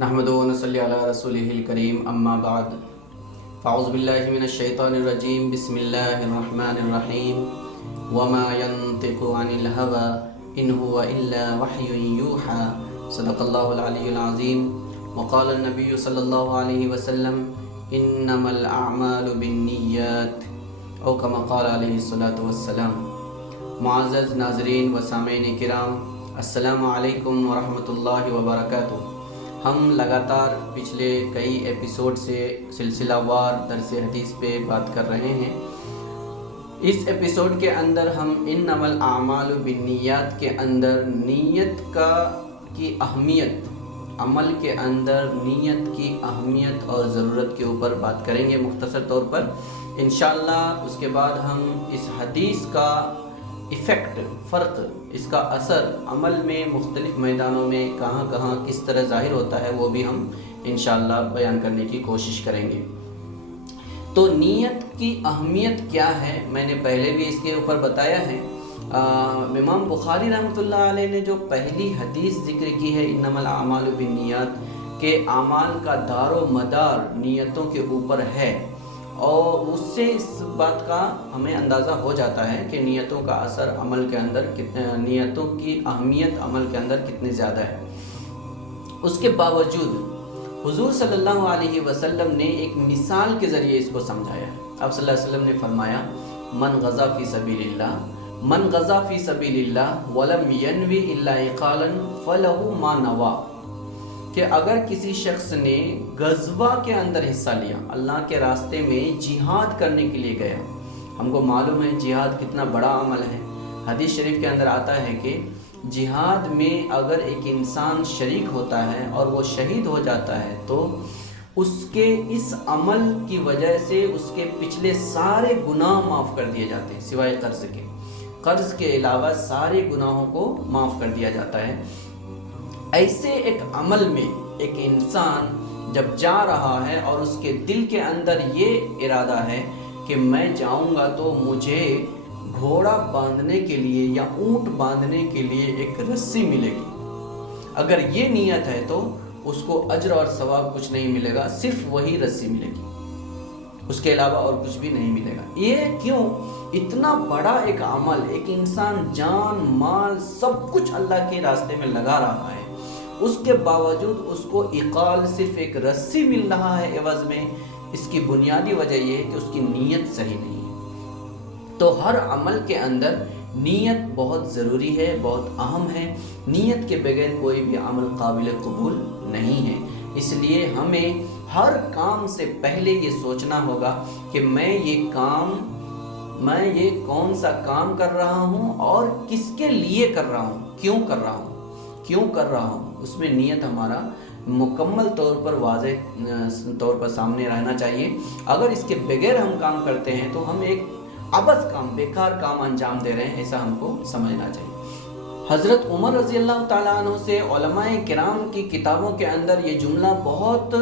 نحمدہ ونصلی علی رسولہ الکریم اما بعد فاعوذ باللہ من الشیطان الرجیم بسم اللہ الرحمن الرحیم وما ينطق عن الهوى ان هو الا وحی یوحى صدق اللہ العلی العظیم وقال النبی صلی اللہ علیہ وسلم انما الاعمال بالنیات او کما قال علیہ الصلاۃ والسلام۔ معزز ناظرین و سامعین کرام، السلام علیکم ورحمۃ اللہ وبرکاتہ۔ ہم لگاتار پچھلے کئی ایپیسوڈ سے سلسلہ وار درس حدیث پہ بات کر رہے ہیں۔ اس ایپیسوڈ کے اندر ہم انما الاعمال بالنیات کے اندر نیت کی اہمیت، عمل کے اندر نیت کی اہمیت اور ضرورت کے اوپر بات کریں گے مختصر طور پر انشاءاللہ۔ اس کے بعد ہم اس حدیث کا ایفیکٹ، فرق، اس کا اثر عمل میں مختلف میدانوں میں کہاں کہاں کس طرح ظاہر ہوتا ہے وہ بھی ہم انشاءاللہ بیان کرنے کی کوشش کریں گے۔ تو نیت کی اہمیت کیا ہے، میں نے پہلے بھی اس کے اوپر بتایا ہے۔ امام بخاری رحمۃ اللہ علیہ نے جو پہلی حدیث ذکر کی ہے انما الاعمال بالنیات، کہ اعمال کا دار و مدار نیتوں کے اوپر ہے، اور اس سے اس بات کا ہمیں اندازہ ہو جاتا ہے کہ نیتوں کا اثر عمل کے اندر نیتوں کی اہمیت عمل کے اندر کتنی زیادہ ہے۔ اس کے باوجود حضور صلی اللہ علیہ وسلم نے ایک مثال کے ذریعے اس کو سمجھایا۔ آپ صلی اللہ علیہ وسلم نے فرمایا من غزا فی سبیل اللہ ولم ینوی الا اقالا فلہ ما نوا، کہ اگر کسی شخص نے غزوہ کے اندر حصہ لیا، اللہ کے راستے میں جہاد کرنے کے لیے گیا، ہم کو معلوم ہے جہاد کتنا بڑا عمل ہے۔ حدیث شریف کے اندر آتا ہے کہ جہاد میں اگر ایک انسان شریک ہوتا ہے اور وہ شہید ہو جاتا ہے تو اس کے اس عمل کی وجہ سے اس کے پچھلے سارے گناہ معاف کر دیے جاتے ہیں، سوائے قرض کے علاوہ سارے گناہوں کو معاف کر دیا جاتا ہے۔ ایسے ایک عمل میں ایک انسان جب جا رہا ہے اور اس کے دل کے اندر یہ ارادہ ہے کہ میں جاؤں گا تو مجھے گھوڑا باندھنے کے لیے یا اونٹ باندھنے کے لیے ایک رسی ملے گی، اگر یہ نیت ہے تو اس کو اجر اور ثواب کچھ نہیں ملے گا، صرف وہی رسی ملے گی، اس کے علاوہ اور کچھ بھی نہیں ملے گا۔ یہ کیوں؟ اتنا بڑا ایک عمل، ایک انسان جان مال سب کچھ اللہ کے راستے میں لگا رہا ہے، اس کے باوجود اس کو اقال صرف ایک رسی مل رہا ہے عوض میں۔ اس کی بنیادی وجہ یہ ہے کہ اس کی نیت صحیح نہیں ہے۔ تو ہر عمل کے اندر نیت بہت ضروری ہے، بہت اہم ہے۔ نیت کے بغیر کوئی بھی عمل قابل قبول نہیں ہے۔ اس لیے ہمیں ہر کام سے پہلے یہ سوچنا ہوگا کہ میں یہ کون سا کام کر رہا ہوں اور کس کے لیے کر رہا ہوں، کیوں کر رہا ہوں، اس میں نیت ہمارا مکمل طور پر واضح طور پر سامنے رہنا چاہیے۔ اگر اس کے بغیر ہم کام کرتے ہیں تو ہم ایک عبث کام، بیکار کام انجام دے رہے ہیں، ایسا ہم کو سمجھنا چاہیے۔ حضرت عمر رضی اللہ تعالیٰ عنہ سے علماء کرام کی کتابوں کے اندر یہ جملہ بہت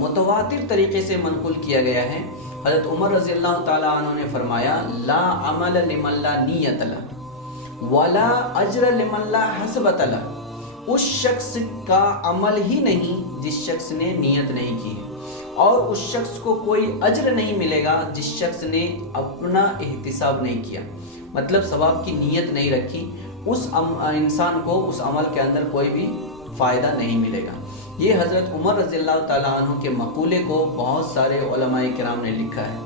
متواتر طریقے سے منقول کیا گیا ہے۔ حضرت عمر رضی اللہ تعالیٰ عنہ نے فرمایا لا عمل لمن لا نیت لہ ولا اجر لمن لا حسبۃ لہ، اس شخص کا عمل ہی نہیں جس شخص نے نیت نہیں کی ہے، اور اس شخص کو کوئی اجر نہیں ملے گا جس شخص نے اپنا احتساب نہیں کیا، مطلب ثواب کی نیت نہیں رکھی، اس انسان کو اس عمل کے اندر کوئی بھی فائدہ نہیں ملے گا۔ یہ حضرت عمر رضی اللہ تعالیٰ عنہ کے مقولے کو بہت سارے علماء کرام نے لکھا ہے۔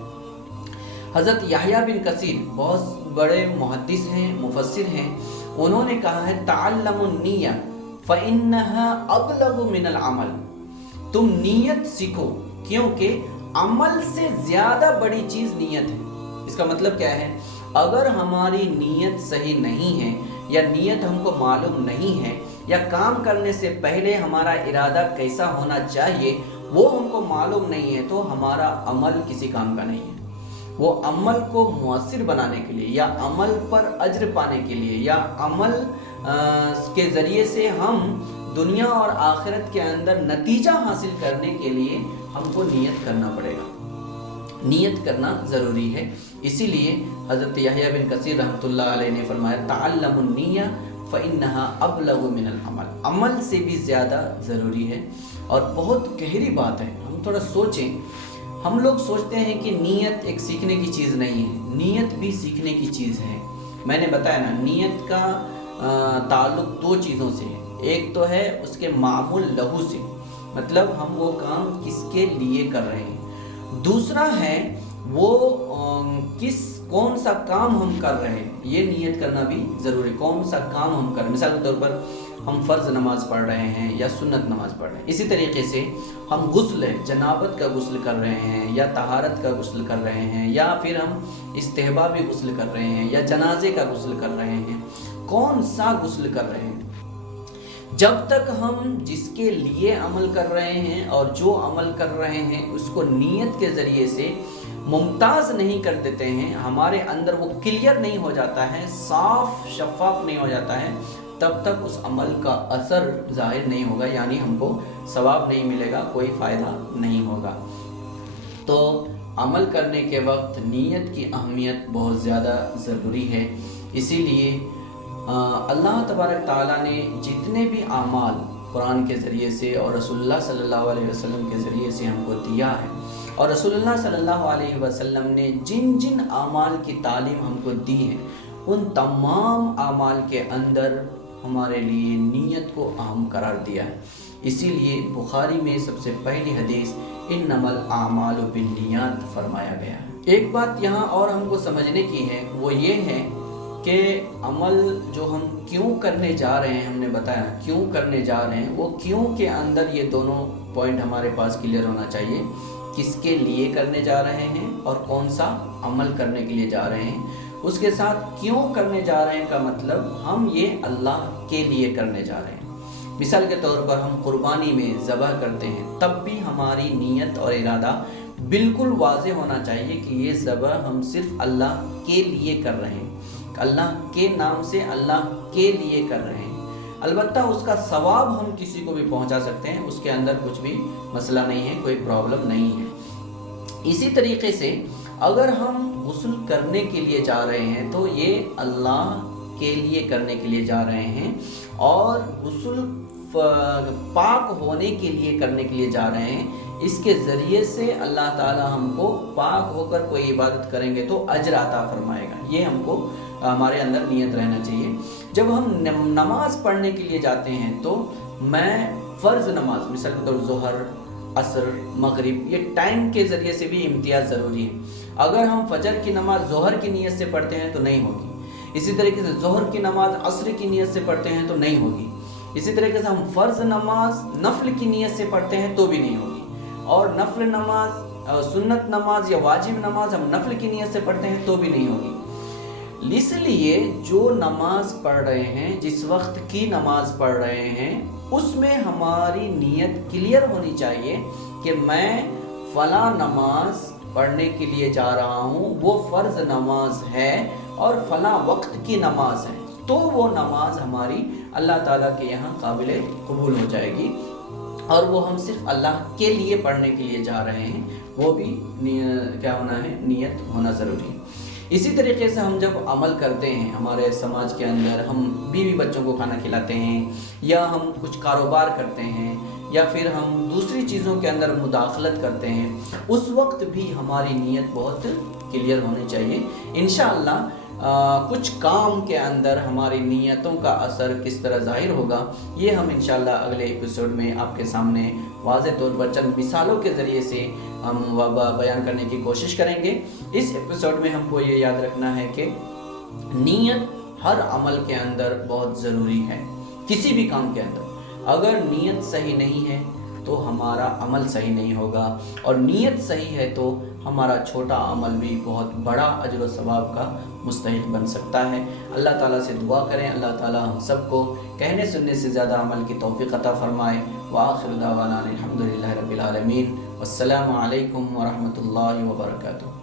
حضرت یحییٰ بن کثیر بہت بڑے محدث ہیں، مفسر ہیں، انہوں نے کہا ہے تعلموا النیہ فإنها ابلغ من العمل، تم نیت سیکھو کیونکہ عمل سے زیادہ بڑی چیز نیت ہے۔ اس کا مطلب کیا ہے؟ اگر ہماری نیت صحیح نہیں ہے یا نیت ہم کو معلوم نہیں ہے یا کام کرنے سے پہلے ہمارا ارادہ کیسا ہونا چاہیے وہ ہم کو معلوم نہیں ہے تو ہمارا عمل کسی کام کا نہیں ہے۔ وہ عمل کو مؤثر بنانے کے لیے یا عمل پر اجر پانے کے لیے یا عمل کے ذریعے سے ہم دنیا اور آخرت کے اندر نتیجہ حاصل کرنے کے لیے ہم کو نیت کرنا پڑے گا، نیت کرنا ضروری ہے۔ اسی لیے حضرت یحییٰ بن کثیر رحمۃ اللہ علیہ نے فرمایا تعلموا النیہ فَإِنَّهَا أَبْلَغُ مِنَ الْعَمَلِ، عمل سے بھی زیادہ ضروری ہے۔ اور بہت گہری بات ہے، ہم تھوڑا سوچیں۔ ہم لوگ سوچتے ہیں کہ نیت ایک سیکھنے کی چیز نہیں ہے، نیت بھی سیکھنے کی چیز ہے۔ میں نے بتایا نا، نیت کا تعلق دو چیزوں سے ہے، ایک تو ہے اس کے معمول لہو سے، مطلب ہم وہ کام کس کے لیے کر رہے ہیں، دوسرا ہے وہ کون سا کام ہم کر رہے ہیں، یہ نیت کرنا بھی ضروری، کون سا کام ہم کر رہے ہیں۔ مثال کے طور پر ہم فرض نماز پڑھ رہے ہیں یا سنت نماز پڑھ رہے ہیں، اسی طریقے سے ہم غسل جنابت کا غسل کر رہے ہیں یا طہارت کا غسل کر رہے ہیں، یا پھر ہم استحبابی غسل کر رہے ہیں یا جنازے کا غسل کر رہے ہیں، کون سا غسل کر رہے ہیں، جب تک ہم جس کے لیے عمل کر رہے ہیں اور جو عمل کر رہے ہیں اس کو نیت کے ذریعے سے ممتاز نہیں کر دیتے ہیں، ہمارے اندر وہ کلیئر نہیں ہو جاتا ہے، صاف شفاف نہیں ہو جاتا ہے، تب تک اس عمل کا اثر ظاہر نہیں ہوگا، یعنی ہم کو ثواب نہیں ملے گا، کوئی فائدہ نہیں ہوگا۔ تو عمل کرنے کے وقت نیت کی اہمیت بہت زیادہ ضروری ہے، اسی لیے اللہ تبارک تعالیٰ نے جتنے بھی اعمال قرآن کے ذریعے سے اور رسول اللہ صلی اللہ علیہ وسلم کے ذریعے سے ہم کو دیا ہے، اور رسول اللہ صلی اللہ علیہ وسلم نے جن جن اعمال کی تعلیم ہم کو دی ہے، ان تمام اعمال کے اندر ہمارے لیے نیت کو اہم قرار دیا ہے۔ اسی لیے بخاری میں سب سے پہلی حدیث انما الاعمال بالنیات فرمایا گیا ہے۔ ایک بات یہاں اور ہم کو سمجھنے کی ہے، وہ یہ ہے کہ عمل جو ہم کیوں کرنے جا رہے ہیں، ہم نے بتایا کیوں کرنے جا رہے ہیں، وہ کیوں کے اندر یہ دونوں پوائنٹ ہمارے پاس کلیئر ہونا چاہیے، کس کے لیے کرنے جا رہے ہیں اور کون سا عمل کرنے کے لیے جا رہے ہیں۔ اس کے ساتھ کیوں کرنے جا رہے ہیں کا مطلب ہم یہ اللہ کے لیے کرنے جا رہے ہیں۔ مثال کے طور پر ہم قربانی میں ذبح کرتے ہیں، تب بھی ہماری نیت اور ارادہ بالکل واضح ہونا چاہیے کہ یہ ذبح ہم صرف اللہ کے لیے کر رہے ہیں، اللہ کے نام سے اللہ کے لیے کر رہے ہیں۔ البتہ اس کا ثواب ہم کسی کو بھی پہنچا سکتے ہیں، اس کے اندر کچھ بھی مسئلہ نہیں ہے، کوئی پرابلم نہیں ہے۔ اسی طریقے سے اگر ہم غسل کرنے کے لیے جا رہے ہیں تو یہ اللہ کے لیے کرنے کے لیے جا رہے ہیں، اور غسل پاک ہونے کے لیے کرنے کے لیے جا رہے ہیں، اس کے ذریعے سے اللہ تعالی ہم کو پاک ہو کر کوئی عبادت کریں گے تو اجر عطا فرمائے گا، یہ ہم کو ہمارے اندر نیت رہنا چاہیے۔ جب ہم نماز پڑھنے کے لیے جاتے ہیں تو میں فرض نماز، مثال کے طور ظہر، عصر، مغرب، یہ ٹائم کے ذریعے سے بھی امتیاز ضروری ہے۔ اگر ہم فجر کی نماز ظہر کی نیت سے پڑھتے ہیں تو نہیں ہوگی، اسی طریقے سے ظہر کی نماز عصر کی نیت سے پڑھتے ہیں تو نہیں ہوگی، اسی طریقے سے ہم فرض نماز نفل کی نیت سے پڑھتے ہیں تو بھی نہیں ہوگی، اور نفل نماز، سنت نماز یا واجب نماز ہم نفل کی نیت سے پڑھتے ہیں تو بھی نہیں ہوگی۔ اس لیے جو نماز پڑھ رہے ہیں، جس وقت کی نماز پڑھ رہے ہیں، اس میں ہماری نیت کلیئر ہونی چاہیے کہ میں فلاں نماز پڑھنے کے لیے جا رہا ہوں، وہ فرض نماز ہے اور فلاں وقت کی نماز ہے، تو وہ نماز ہماری اللہ تعالیٰ کے یہاں قابل قبول ہو جائے گی، اور وہ ہم صرف اللہ کے لیے پڑھنے کے لیے جا رہے ہیں، وہ بھی کیا ہونا ہے، نیت ہونا ضروری ہے۔ اسی طریقے سے ہم جب عمل کرتے ہیں ہمارے سماج کے اندر، ہم بیوی بچوں کو کھانا کھلاتے ہیں، یا ہم کچھ کاروبار کرتے ہیں، یا پھر ہم دوسری چیزوں کے اندر مداخلت کرتے ہیں، اس وقت بھی ہماری نیت بہت کلیئر ہونی چاہیے۔ انشاءاللہ کچھ کام کے اندر ہماری نیتوں کا اثر کس طرح ظاہر ہوگا، یہ ہم انشاءاللہ اگلے ایپیسوڈ میں آپ کے سامنے واضح طور پر چند مثالوں کے ذریعے سے ہم بیان کرنے کی کوشش کریں گے۔ اس ایپیسوڈ میں ہم کو یہ یاد رکھنا ہے کہ نیت ہر عمل کے اندر بہت ضروری ہے، کسی بھی کام کے اندر اگر نیت صحیح نہیں ہے تو ہمارا عمل صحیح نہیں ہوگا، اور نیت صحیح ہے تو ہمارا چھوٹا عمل بھی بہت بڑا اجر و ثواب کا مستحق بن سکتا ہے۔ اللہ تعالیٰ سے دعا کریں، اللہ تعالیٰ ہم سب کو کہنے سننے سے زیادہ عمل کی توفیق عطا فرمائے۔ وآخر دعوانا الحمدللہ رب العالمین، والسلام علیکم ورحمۃ اللہ وبرکاتہ۔